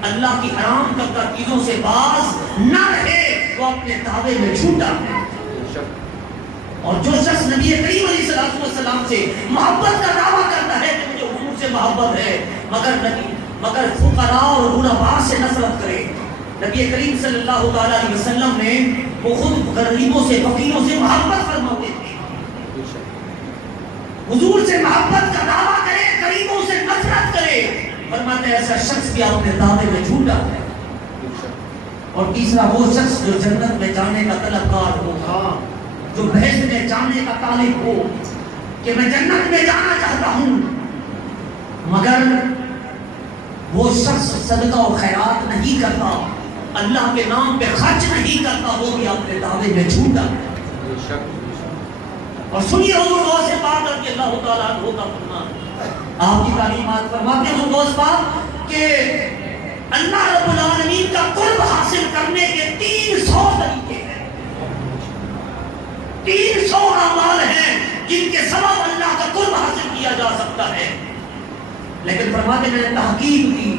اللہ کی حرام کردہ چیزوں سے باز نہ رہے، وہ اپنے دعوے میں جھوٹا ہے. اور جو شخص نبی کریم علیہ السلام سے محبت کا دعویٰ کرتا ہے کہ مجھے حضور سے محبت ہے، مگر فقراء اور غرباء سے نفرت کرے. نبی کریم صلی اللہ علیہ وسلم نے وہ خود غریبوں سے فقیروں سے محبت فرماتے تھے. حضور سے محبت کا دعویٰ کرے، غریبوں سے نفرت کرے، فرماتے ہیں ایسا شخص بھی اپنے دعوے میں جھوٹا ہے. اور تیسرا وہ شخص جو جنت میں جانے کا طلبگار ہو، جو بہشت میں جانے کا طالب ہو کہ میں جنت میں جانا چاہتا ہوں، مگر وہ شخص صدقہ و خیرات نہیں کرتا، اللہ کے نام پہ خرچ نہیں کرتا، وہ بھی اپنے دعوے میں جھوٹا ہے. اور سنیے حضور غوث پاک رضی اللہ تعالیٰ عنہ کا فرمان، آپ کی تعلیمات فرماتے ہیں غوث پاک کہ اللہ رب العالمین کا قرب حاصل کرنے کے 300 طریقے ہیں، 300 اعمال ہیں جن کے سبب اللہ کا قرب حاصل کیا جا سکتا ہے. لیکن فرماتے میں نے تحقیق کی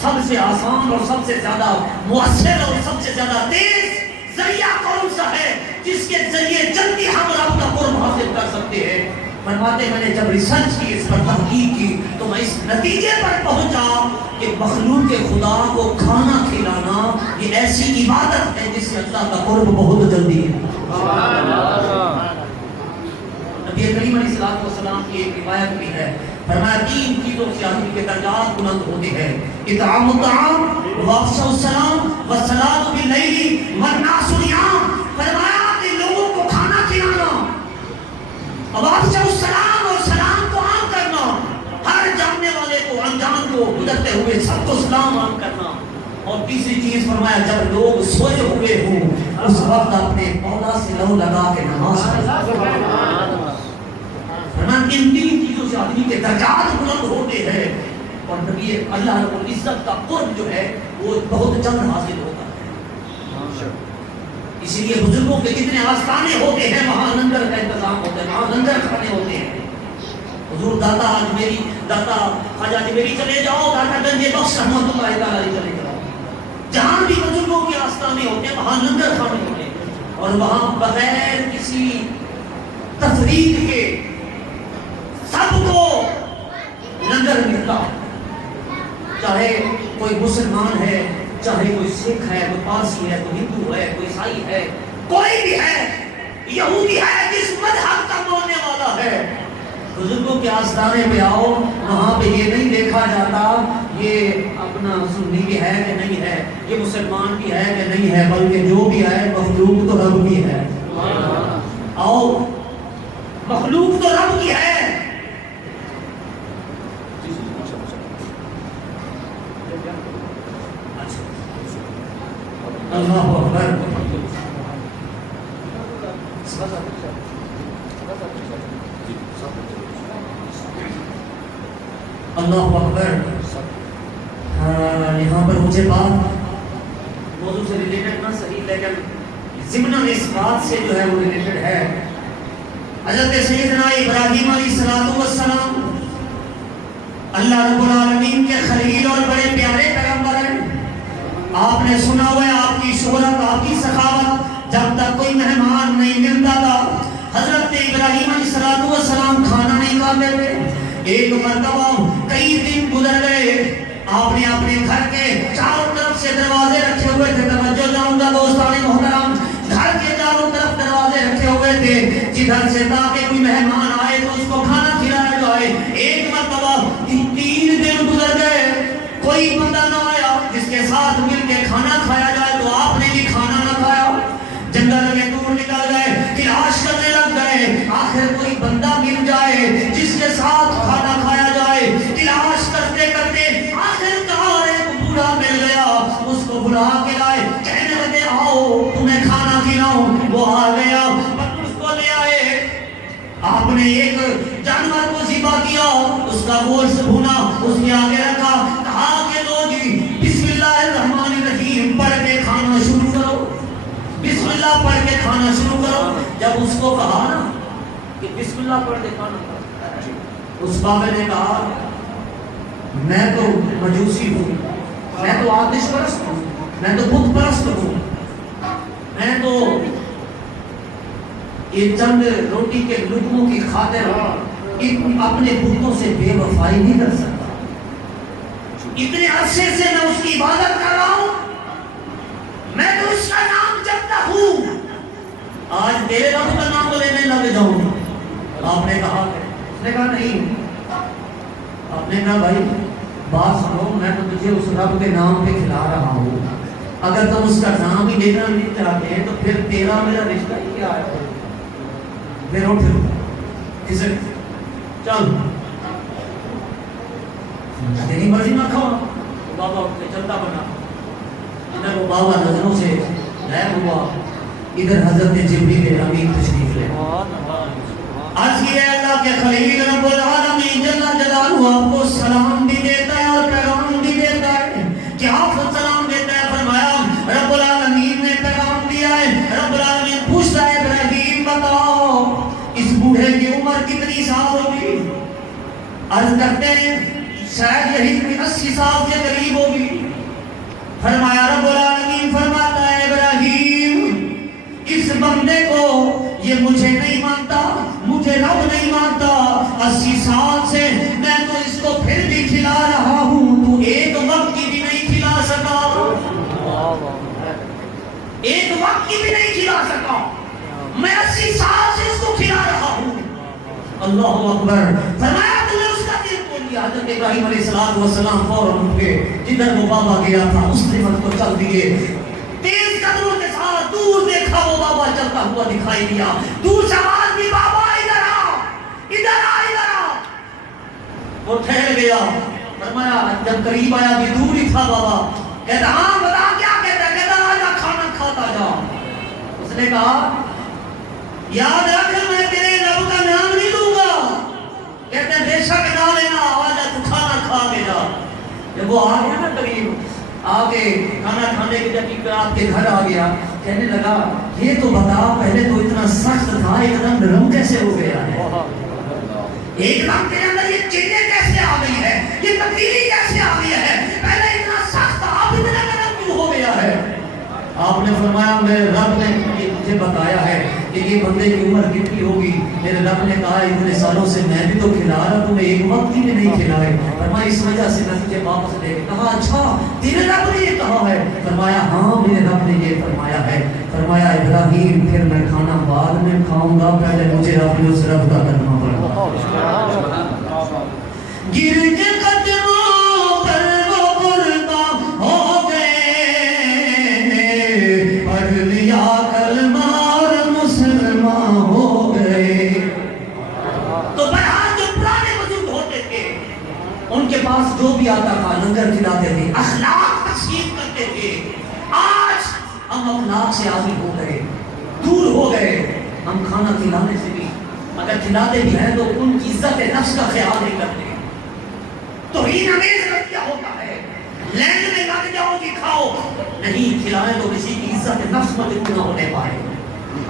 سب سے آسان اور سب سے زیادہ مؤثر اور سب سے زیادہ تیز ذریعہ کون سا ہے جس کے ذریعے جلدی ہم رب کا قرب حاصل کر سکتے ہیں؟ فرماتے میں نے جب ریسرچ کی، اس پر تحقیق کی، تو میں اس نتیجے پر پہنچا کہ مخلوق خدا کو کھانا کھلانا یہ ایسی عبادت ہے جس سے اللہ کا قرب بہت جلدی ہے۔ نبی کریم علیہ الصلوۃ والسلام کی ایک روایت بھی ہے، فرمایا 3 چیزوں سے آدمی کے درجات بلند ہوتے ہیں، اطعام الطعام وافشاء السلام والصلاۃ باللیل والناس نیام۔ فرمایا کہ لوگوں کو کھانا کھلانا، وافشاء السلام اور سلام کو عام کرنا، ہر جاننے والے کو انجان کو گزرتے ہوئے سب کو سلام عام کرنا، اور تیسری چیز فرمایا جب لوگ سوئے ہوئے ہوں اس وقت اپنے پودا سے لو لگا کے نماز پڑھنا۔ ان 3 چیزوں سے آدمی کے درجات بلند ہوتے ہیں اور نبی اللہ رب العزت کا قرب جو ہے وہ بہت جلد حاصل ہوتا ہے۔ اسی لیے بزرگوں کے کتنے آستانے ہوتے ہیں، وہاں لنگر کا انتظام ہوتا ہے، وہاں لنگر کھانے ہوتے ہیں۔ حضور داتا اجمیری، داتا خواجہ اجمیری چلے جاؤ، داتا گنج بخش رحمۃ اللہ تعالی چلے جاؤ، جہاں بھی بزرگوں کے آستانے ہوتے ہیں وہاں لنگر کھانے ہوتے ہیں، اور وہاں بغیر کسی تفریق کے سب کو لنگر ملتا، چاہے کوئی مسلمان ہے، چاہے کوئی سکھ ہے، کوئی پارسی ہے، کوئی ہندو ہے، کوئی عیسائی ہے، کوئی بھی ہے، یہودی ہے، جس مذہب کا ماننے والا ہے، بزرگوں کے آستانے پہ آؤ، وہاں پہ یہ نہیں دیکھا جاتا یہ اپنا سنی بھی ہے کہ نہیں ہے، یہ مسلمان بھی ہے کہ نہیں ہے، بلکہ جو بھی ہے مخلوق تو رب کی ہے۔ آؤ، مخلوق تو رب کی ہے۔ اللہ اکبر، اللہ اکبر۔ یہاں پر مجھے بات موضوع سے ریلیٹڈ نہ صحیح لیکن ضمن اس بات سے جو ہے وہ ریلیٹڈ ہے۔ حضرت سیدنا ابراہیم علیہ السلام اللہ رب العالمین کے خلیل اور بڑے پیارے پیغمبر ہیں۔ آپ نے سنا ہوا ہے آپ کی شہرت، آپ کی سخاوت، جب تک کوئی مہمان نہیں ملتا تھا حضرت ابراہیم علیہ السلام کھانا نہیں کھاتے تھے۔ ایک مرتبہ کئی دن گزر گئے، آپ نے اپنے گھر کے چاروں طرف سے دروازے رکھے ہوئے تھے، توجہ جاؤں گا دوستان محترم، گھر کے چاروں طرف دروازے رکھے ہوئے تھے جدھر سے تاکہ کوئی مہمان آئے تو اس کو کھانا کھلایا جائے۔ ایک مرتبہ 3 دن گزر گئے، کوئی بندہ نہ آیا جس کے ساتھ مل کے کھانا کھایا جائے، تو آپ نے بھی کھانا نہ کھایا، جنگل میں دور نکل گئے، تلاش کرنے لگ گئے، آخر کوئی بندہ مل جائے جس کے ساتھ کھانا کھایا جائے۔ تلاش کرتے کرتے آخر کار ایک بوڑھا مل گیا، اس کو بلا کے لائے، کہنے لگے آؤ تمہیں کھانا کھلاؤں۔ وہ آ گیا، اس کو لے آئے، آپ نے ایک جانور کو ذبح کیا، اس کا گوشت بھونا اس کے آگے رکھا، کہا کہ لو جی بسم اللہ الرحمن الرحیم پڑھ کے کھانا شروع کرو، بسم اللہ پڑھ کے کھانا شروع کرو۔ جب اس کو کہا نا کہ بسم اللہ پڑھ کے کھانا کھاؤ، اس بابے نے کہا میں تو مجوسی ہوں، میں تو آتش پرست ہوں، میں تو بت پرست ہوں، میں تو یہ چند روٹی کے لقموں کی خاطر اپنے بتوں سے بے وفائی نہیں کر سکتا، اتنے عرصے سے میں اس کی عبادت کر رہا ہوں، میں تو اس کا نام جپتا ہوں، آج تیرے رب کا نام لینے لگ جاؤں۔ آپ نے کہا، اس نے کہا نہیں، آپ نے کہا بھائی بات سنو، میں تو تجھے اس رب کے نام پہ کھلا رہا ہوں، اگر تم اس کا نام ہی لینا نہیں چاہتے ہیں تو پھر تیرا میرا رشتہ ہی کیا ہے؟ پھر اٹھ اسے چل، تیری مرضی نہ کھاؤ۔ بابا اٹھ کے چلتا بنا، ادھر وہ بابا نظروں سے غائب ہوا، ادھر حضرت جبریل امین تشریف لے عرض کیا اللہ کے خلیل رب العالمین جل جلالہ آپ کو سلام بھی دیتا ہے اور پیغام بھی دیتا ہے۔ کیا سلام دیتا ہے؟ فرمایا رب العالمین نے پیغام دیا ہے۔ رب العالمین پوچھتا ہے ابراہیم بتاؤ اس بوڑھے کی عمر کتنی سال ہوگی؟ عرض کرتے ہیں شاید یہی کوئی 80 سال کے قریب ہوگی. فرمایا رب العالمین فرماتا ہے ابراہیم اس بندے کو یہ مجھے نہیں مانتا, مجھے رب نہیں مانتا, 80 سال سے میں تو اس کو پھر بھی کھلا رہا ہوں, تو ایک وقت کی بھی نہیں کھلا سکا, ایک وقت کی بھی نہیں کھلا سکا, میں 80 سال سے اس کو کھلا رہا ہوں. اللہ اکبر. فرمایا تو نے اس کا دل کھول دیا. حضرت ابراہیم علیہ السلام فوراً اٹھ کے جدھر وہ بابا گیا تھا اس طرف کو چل دیے. تیز قدموں کے ساتھ دور دیکھا وہ بابا چلتا ہوا دکھائی دیا. دور سے آواز دی بابا ادھر آ, ادھر آ, ادھر آ. وہ ٹھہر گیا. فرمایا جب قریب آیا بھی دور ہی تھا بابا. کہتا ہاں بتا کیا کہتا, کہتا آجا کھانا کھاتا جا. اس نے کہا یاد رکھ میں تیرے رب کا نام نہیں دوں گا. کہتے ہیں بے شک نہ لینا, آواز تو کھانا کھا کے جا. جب وہ آ گیا نا قریب, آ کے کھانا کھانے کے جب آپ کے گھر آ گیا, کہنے لگا یہ تو بتا پہلے تو اتنا سخت تھا ایک دم نرم کیسے ہو گیا ہے, ایک دم تیرے اندر یہ چیزیں کیسے آ گئی ہے, یہ تبدیلی کیسے آ گئی ہے, پہلے اتنا سخت تھا اب اتنا نرم کیوں ہو گیا ہے. آپ نے فرمایا میرے رب نے مجھے بتایا ہے کہ یہ بندے کی عمر کتنی ہوگی. میرے رب نے کہا اتنے سالوں سے میں بھی تو کھلا رہا, تمہیں ایک وقت کی بھی نہیں کھلائے. فرمایا اس وجہ سے میں تجھے واپس لے. کہا اچھا تیرے رب نے یہ کہا ہے؟ فرمایا ہاں میرے رب نے یہ فرمایا ہے. فرمایا ابراہیم پھر میں کھانا بعد میں کھاؤں گا, پہلے مجھے اپنے اس رب کا کرنا پڑا. گر کے قدموں پر وہ قربان ہو گئے, پڑھ لیا کلمہ اور مسلمان ہو گئے. تو بہرحال جو پرانے بزرگ ہوتے تھے ان کے پاس جو بھی آتا تھا لنگر کھلاتے تھے, اخلاق تقسیم کرتے تھے. آج ہم اخلاق سے عاجز ہو گئے, دور ہو گئے. ہم کھانا کھلانے سے بھی اگر کھلاتے بھی ہیں تو ان کی عزت نفس کا خیال نہیں کرتے. توہین امیز رویہ ہوتا ہے, لینڈ میں لگ جاؤ کہ کھاؤ, نہیں کھلائے تو کسی کی عزت نفس مجبور نہ ہونے پائے.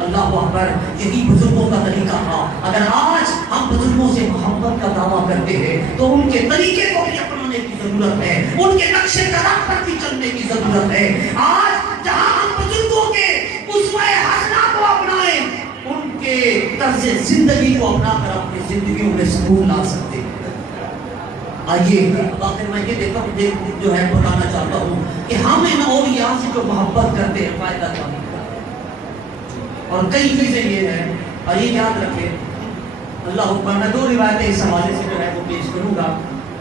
اللہ اکبر. یہی بزرگوں کا طریقہ تھا. اگر آج ہم بزرگوں سے محبت کا دعویٰ کرتے ہیں تو ان کے طریقے کو بھی اپنانے کی ضرورت ہے, ان کے نقش قدم پر بھی چلنے کی ضرورت ہے. آج جہاں ہم بزرگوں کے اسوہ حسنہ کو اپنائیں, ان کے طرز زندگی کو اپنا کر اپنی زندگیوں میں سکون لا سکتے ہیں. آئیے آخر میں یہ دیکھتا ہوں جو ہے بتانا چاہتا ہوں کہ ہم ان اولیاء سے جو محبت کرتے ہیں فائدہ کیا ملتا ہے. اور کئی چیزیں یہ ہیں, اور یہ یاد رکھیں اللہ اکبر. میں 2 روایتیں اس حوالے سے جو ہے وہ پیش کروں گا.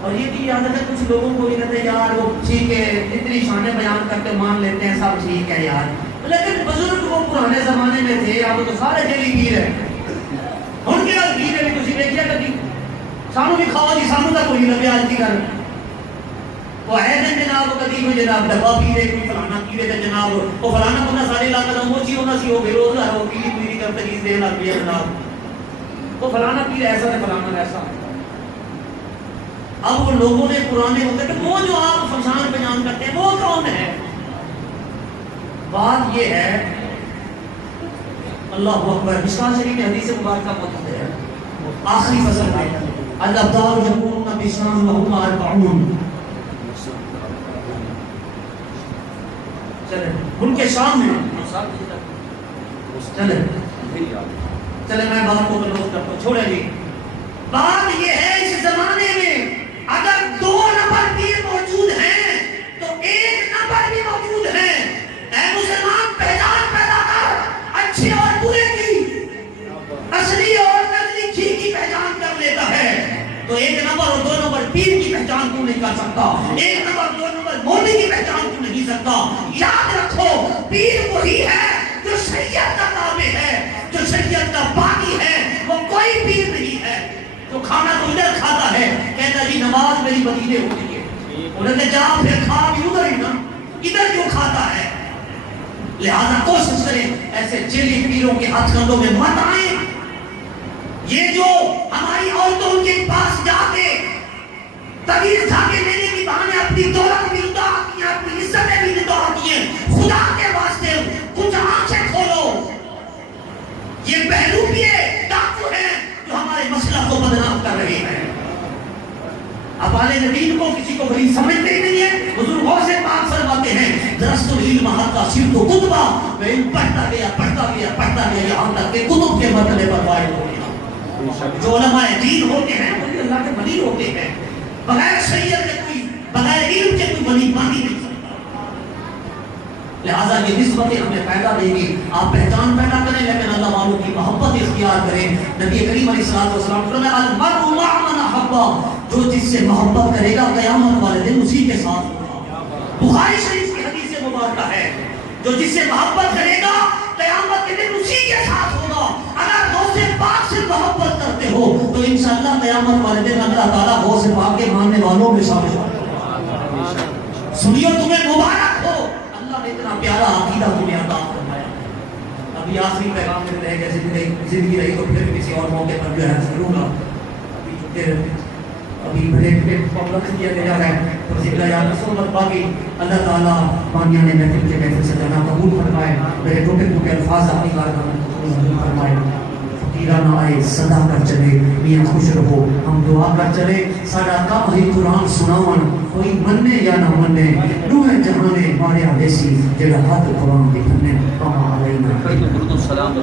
اور یہ بھی یاد رکھیں کچھ لوگوں کو یہ کہتے ہیں یار وہ ٹھیک ہے اتنی شانیں بیان کرتے مان لیتے ہیں سب ٹھیک ہے یار, لیکن بزرگ وہ پرانے زمانے میں تھے, اب تو سارے جیلی پیر ہیں. ان کے بعد پیر بھی کسی دیکھیا کبھی سانو بھی کھاؤ جی, سانو تک کوئی لگے آج کی گل. وہ ہے دن جناب کدی کوئی جناب ڈبا پیرے, کوئی فلانا پیرے تے جناب وہ فلانا بندہ سارے علاقے کا موچی ہونا سی, وہ بے روزگار ہو پیری پیری کر تجیز دے لگ پیا جناب, وہ فلانا پیر ایسا ہے فلانا ایسا. اب وہ لوگوں نے پرانے ہوتے کہ وہ جو آپ فنشان بیان کرتے ہیں وہ کون ہے. بات یہ ہے اللہ اکبر. مشکاہ شریف میں حدیث مبارکہ موجود ہے آخری فصل میں, الابدار یقولون بشام وهم 40. چلے ان کے شام میں چلے میں بات کو کلوز کرتا ہوں. چھوڑے جی, بات یہ ہے اس زمانے میں اگر 2 نمبر پیر موجود ہیں تو 1 نمبر بھی موجود ہے. اے مسلمان پہچان پیدا کر اچھے اور برے کی, اصلی اور نقلی کی پہچان کر لیتا ہے. تو 1 نمبر اور 2 نمبر پیر کی پہچان کیوں نہیں کر سکتا, 1 نمبر 2 نمبر مولوی کی پہچان کیوں نہیں سکتا. یاد رکھو پیر وہی ہے جو شریعت کا تابع ہے, جو شریعت کا باقی ہے. وہ کوئی پیر نہیں ہے جو کھانا تو ادھر کھاتا ہے, کہتا جی نماز میری مدینے ہوتی ہے, انہوں نے جا پھر کھا بھی ادھر ہی نا, ادھر کیوں کھاتا ہے. لہذا کوشش کریں ایسے چیلی پیروں کے ہاتھ کندھوں میں مت آئیں. یہ جو ہماری عورتوں کے پاس جا کے تغیر دھاگے لینے کی بہانے اپنی دولت بھی ادا کی ہیں, اپنی عزتیں بھی ادا کی ہیں, خدا کے واسطے کچھ آنکھیں کھولو. یہ بہلوپیے ڈاکو ہیں جو ہمارے مسئلہ کو بدنام کر رہے ہیں. ابال نبین کو کسی کو ولی سمجھتے ہی نہیں ہے. بزرگوں سے پاک فرماتے ہیں درست العلم حتی صرف کتبہ، میں علم پڑھتا گیا یہاں تک کہ کتب کے مرتبے پر فائد ہو گیا. جو علماء دین ہوتے ہیں وہ اللہ کے ولی ہوتے ہیں. بغیر شریعت کے کوئی، بغیر علم کے کوئی ولی بن ہی نہیں سکتا. لہذا یہ نسبتیں ہمیں پیدا دیں گی. آپ پہچان پیدا کریں لیکن اللہ والوں کی محبت اختیار کریں. نبی کریم علیہ الصلوۃ والسلام فرمایا المرء مع من احب، جو جس سے محبت کرے گا قیامت والے دن اسی کے ساتھ ہوگا. بخاری شریف کی حدیث مبارکہ ہے جو جس سے محبت کرے گا قیامت کے دن اسی کے ساتھ ہوگا. اگر غوث پاک سے محبت کرتے ہو تو انشاءاللہ قیامت والے دن اللہ تعالیٰ غوث پاک کے ماننے والوں میں شامل ہوگا. سنیو تمہیں مبارک ہو، اللہ نے اتنا پیارا عقیدہ تمہیں عطا فرمایا. ابھی آخری پیغام میں رہ گئے، زندگی رہی تو پھر کسی اور موقع پر جو ہے کروں گا. ابھی بریک پہ پابلکس کیا گیا ہے تو ذکر یا رسول باقی اللہ تعالیٰ پانیاں نے محفل کے محفل سے جانا قبول فرمائے. میرے ٹوٹے ٹوٹے الفاظ اپنی بارگاہ میں قبول فرمائے. فقیرانہ آئے صدا کر چلے میاں خوش رہو ہم دعا کر چلے. ساڈا کم ہی قرآن سناون کوئی مننے یا نہ مننے، نوح جہانے ماریا دیسی جڑا ہاتھ قرآن دے کھنے کما علینا.